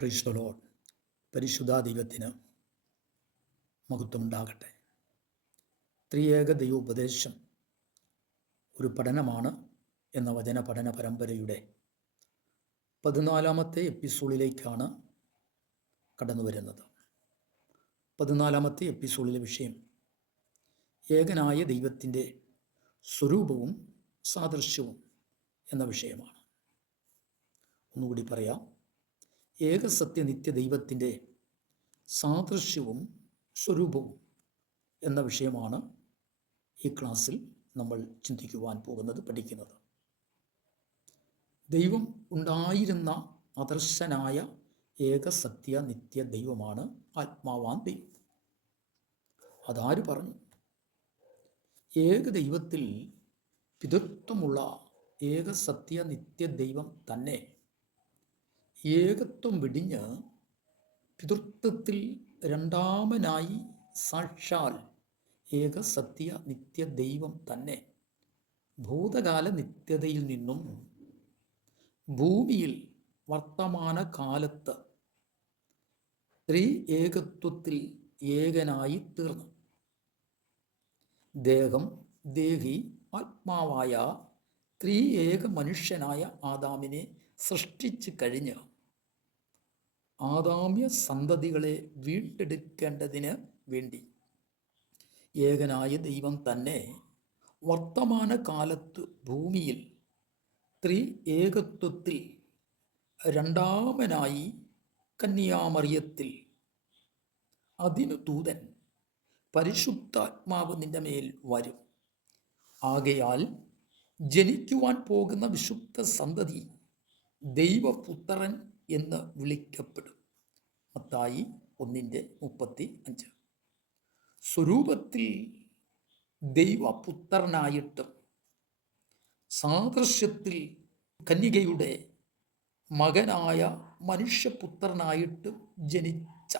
പ്രീസ്തലോൺ പരിശുദ്ധ ദൈവത്തിന് മഹത്വമുണ്ടാകട്ടെ. ത്രിയേക ദൈവോപദേശം ഒരു പഠനമാണ് എന്ന വചന പഠന പരമ്പരയുടെ പതിനാലാമത്തെ എപ്പിസോഡിലേക്കാണ് കടന്നു വരുന്നത്. പതിനാലാമത്തെ എപ്പിസോഡിലെ വിഷയം ഏകനായ ദൈവത്തിന്റെ സ്വരൂപവും സാദൃശ്യവും എന്ന വിഷയമാണ്. ഒന്നുകൂടി പറയാം. ഏകസത്യ നിത്യ ദൈവത്തിന്റെ സാദൃശ്യവും സ്വരൂപവും എന്ന വിഷയമാണ് ഈ ക്ലാസ്സിൽ നമ്മൾ ചിന്തിക്കുവാൻ പോകുന്നത് പഠിക്കുന്നത്. ദൈവം ഉണ്ടായിരുന്ന അദർശനായ ഏകസത്യ നിത്യ ദൈവമാണ് ആത്മാവാൻ ദൈവം. അതാര് പറഞ്ഞു? ഏക ദൈവത്തിൽ പിതൃത്വമുള്ള ഏകസത്യ നിത്യ ദൈവം തന്നെ ഏകത്വം വെടിഞ്ഞ് പിതൃത്വത്തിൽ രണ്ടാമനായി സാക്ഷാൽ ഏക സത്യ നിത്യ ദൈവം തന്നെ. ഭൂതകാല നിത്യതയിൽ നിന്നും ഭൂമിയിൽ വർത്തമാന കാലത്ത് സ്ത്രീ ഏകത്വത്തിൽ ഏകനായി തീർന്നു. ദേഹം ദേഹി ആത്മാവായ സ്ത്രീ ഏക മനുഷ്യനായ ആദാമിനെ സൃഷ്ടിച്ചു കഴിഞ്ഞ് ആദാമ്യ സന്തതികളെ വീണ്ടെടുക്കേണ്ടതിന് വേണ്ടി ഏകനായ ദൈവം തന്നെ വർത്തമാന കാലത്ത് ഭൂമിയിൽ ത്രി ഏകത്വത്തിൽ രണ്ടാമനായി കന്യാമറിയത്തിൽ അതിനു ദൂതൻ പരിശുദ്ധാത്മാവ് നിന്റെ മേൽ വരും. ആകയാൽ ജനിക്കുവാൻ പോകുന്ന വിശുദ്ധ സന്തതി ദൈവപുത്രൻ എന്ന് വിളിക്കപ്പെടും. മത്തായി ഒന്നിന്റെ മുപ്പത്തി അഞ്ച്. സ്വരൂപത്തിൽ ദൈവപുത്രനായിട്ടും സാദൃശ്യത്തിൽ കന്യകയുടെ മകനായ മനുഷ്യപുത്രനായിട്ട് ജനിച്ച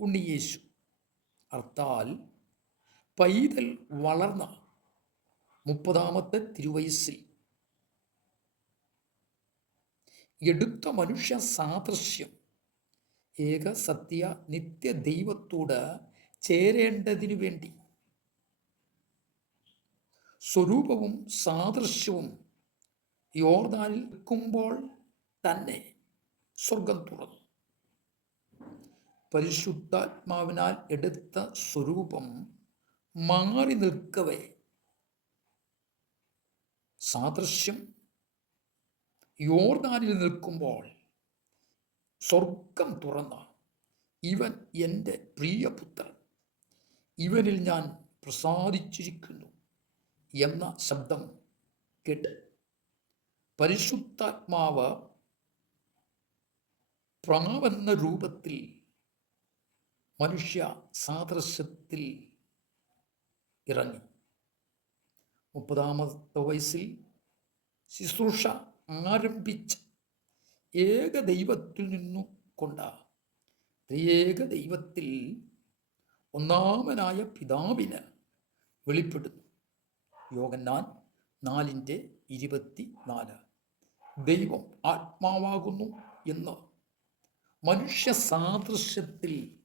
ഉണ്ണിയേശു അർത്ഥാൽ പൈതൽ വളർന്ന മുപ്പതാമത്തെ തിരുവയസ്സിൽ. എടുത്ത മനുഷ്യ സാദൃശ്യം ഏക സത്യ നിത്യ ദൈവത്തോട് ചേരേണ്ടതിനു വേണ്ടി. സ്വരൂപവും സാദൃശ്യവും യോർദാനിൽ നിൽക്കുമ്പോൾ തന്നെ സ്വർഗം തുറന്നു. പരിശുദ്ധാത്മാവിനാൽ എടുത്ത സ്വരൂപം മാറി നിൽക്കവേ സാദൃശ്യം. യോർദാനിൽ നിൽക്കുമ്പോൾ സ്വർഗം തുറന്ന ഇവൻ എന്റെ പ്രിയപുത്രൻ. ഇവനിൽ ഞാൻ പ്രസാദിച്ചിരിക്കുന്നു എന്ന ശബ്ദം കേട്ട് പരിശുദ്ധാത്മാവ് പ്രാവെന്ന രൂപത്തിൽ മനുഷ്യ സാദൃശ്യത്തിൽ ഇറങ്ങി. മുപ്പതാമത്തെ വയസ്സിൽ ശുശ്രൂഷ ആരംഭിച്ച് ഏക ദൈവത്തിൽ നിന്നു കൊണ്ട ത്രിയേക ദൈവത്തിൽ ഒന്നാമനായ പിതാവിന് വെളിപ്പെടുന്നു. യോഗന്നാൻ നാലിന്റെ ഇരുപത്തി നാല് ദൈവം ആത്മാവാകുന്നു എന്ന്. മനുഷ്യ സാദൃശ്യത്തിൽ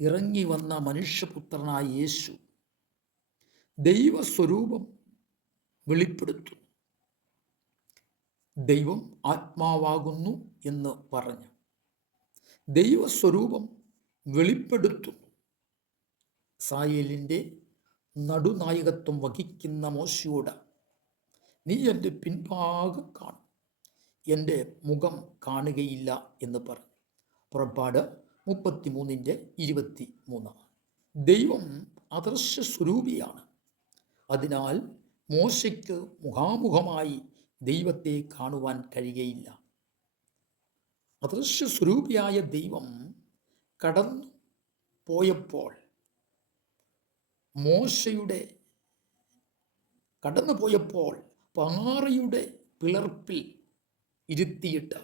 ഇറങ്ങി വന്ന മനുഷ്യപുത്രനായ യേശു ദൈവസ്വരൂപം വെളിപ്പെടുത്തുന്നു. ദൈവം ആത്മാവാകുന്നു എന്ന് പറഞ്ഞു. ദൈവസ്വരൂപം വെളിപ്പെടുത്തുന്നു. സായേലിന്റെ നടുനായകത്വം വഹിക്കുന്ന മോശയോട് നീ എന്റെ പിൻഭാഗം കാണും. എന്റെ മുഖം കാണുകയില്ല എന്ന് പറഞ്ഞു. പുറപ്പാട് മുപ്പത്തി മൂന്നിന്റെ ഇരുപത്തി മൂന്ന് ദൈവം അദർശ്യ സ്വരൂപിയാണ് അതിനാൽ മോശയ്ക്ക് മുഖാമുഖമായി ദൈവത്തെ കാണുവാൻ കഴിയയില്ല അദൃശ്യ സ്വരൂപിയായ ദൈവം കടന്നു പോയപ്പോൾ മോശയുടെ കടന്നു പോയപ്പോൾ പാറയുടെ പിളർപ്പിൽ ഇരുത്തിയിട്ട്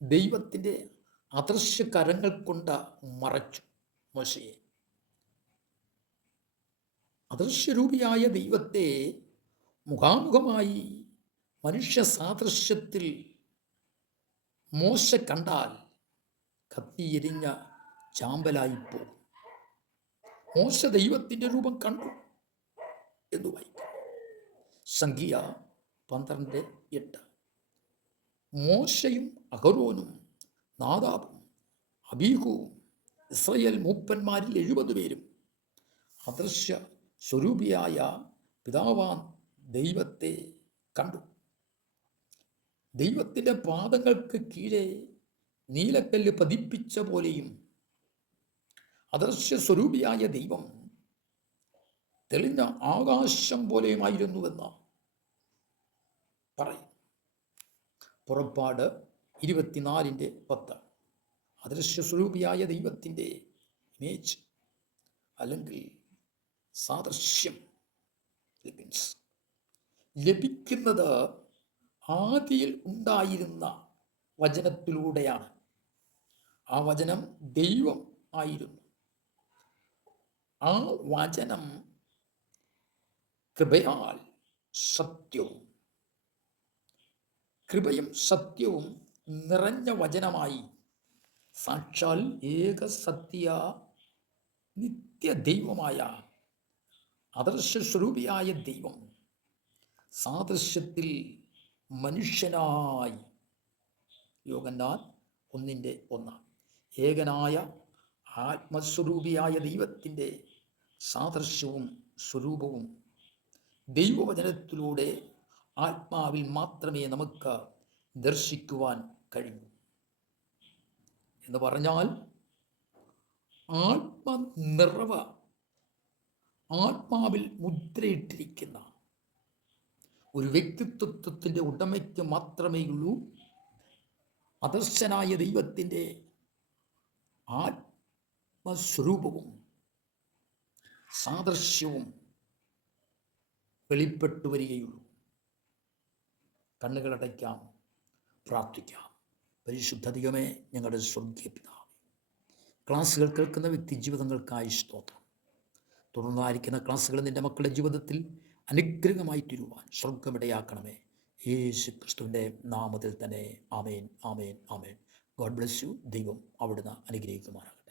ദൈവത്തിന്റെ അദൃശ്യ കരങ്ങൾ കൊണ്ട് മറച്ചു മോശയെ. അദൃശ്യരൂപിയായ ദൈവത്തെ മുഖാമുഖമായി മനുഷ്യ സാദൃശ്യത്തിൽ മോശ കണ്ടാൽ കത്തിയെരിഞ്ഞ ചാമ്പലായിപ്പോ മോശ ദൈവത്തിന്റെ രൂപം കണ്ടു എന്ന് വായിക്കും സംഖ്യ പന്ത്രണ്ട് എട്ട്. മോശയും അഹരോനും നാദാബും അബീഹുവും ഇസ്രയേൽ മൂപ്പന്മാരിൽ എഴുപത് പേരും അദൃശ്യ സ്വരൂപിയായ പിതാവാൻ ദൈവത്തെ കണ്ടു. ദൈവത്തിന്റെ പാദങ്ങൾക്ക് കീഴെ നീലക്കല്ല് പതിപ്പിച്ച പോലെയും അദർശ്യ സ്വരൂപിയായ ദൈവം തെളിഞ്ഞ ആകാശം പോലെയുമായിരുന്നുവെന്ന് പറയും. പുറപ്പാട് ഇരുപത്തിനാലിന്റെ പത്ത്. അദൃശ്യ സ്വരൂപിയായ ദൈവത്തിന്റെ ഇമേജ് അല്ലെങ്കിൽ സാദൃശ്യം മീൻസ് ലഭിക്കുന്നത് ആദിയിൽ ഉണ്ടായിരുന്ന വചനത്തിലൂടെയാണ്. ആ വചനം ദൈവം ആയിരുന്നു. ആ വചനം കൃപയാൽ സത്യവും കൃപയും സത്യവും നിറഞ്ഞ വചനമായി സാക്ഷാൽ ഏക സത്യ നിത്യ ദൈവമായ അദർശ സ്വരൂപിയായ ദൈവം സാദൃശ്യത്തിൽ മനുഷ്യനായി. യോഗന്നാൻ ഒന്നിന്റെ ഒന്ന്. ഏകനായ ആത്മസ്വരൂപിയായ ദൈവത്തിന്റെ സാദൃശ്യവും സ്വരൂപവും ദൈവവചനത്തിലൂടെ ആത്മാവിൽ മാത്രമേ നമുക്ക് ദർശിക്കുവാൻ കഴിയൂ. എന്ന് പറഞ്ഞാൽ ആത്മനിറവ് ആത്മാവിൽ മുദ്രയിട്ടിരിക്കുന്ന ഒരു വ്യക്തിത്വത്തിന്റെ ഉടമയ്ക്ക് മാത്രമേയുള്ളൂ അദർശനായ ദൈവത്തിന്റെ ആത്മസ്വരൂപവും സാദൃശ്യവും വെളിപ്പെട്ടു വരികയുള്ളൂ. കണ്ണുകളടയ്ക്കാം പ്രാർത്ഥിക്കാം. പരിശുദ്ധ ഞങ്ങളുടെ സ്വർഗീയ പിതാവ് ക്ലാസ്സുകൾ കേൾക്കുന്ന വ്യക്തി ജീവിതങ്ങൾക്കായി സ്തോത്രം. തുടർന്നായിരിക്കുന്ന ക്ലാസ്സുകൾ നിന്റെ മക്കളുടെ ജീവിതത്തിൽ അനുഗ്രഹമായി തീരുവാൻ സ്വർഗമിടയാക്കണമേ യേശു ക്രിസ്തുവിന്റെ നാമത്തിൽ തന്നെ. ആമേൻ ആമേൻ ആമേൻ. ഗോഡ് ബ്ലെസ് യു ദൈവം അവിടുന്ന് അനുഗ്രഹിക്കുമാറാകട്ടെ.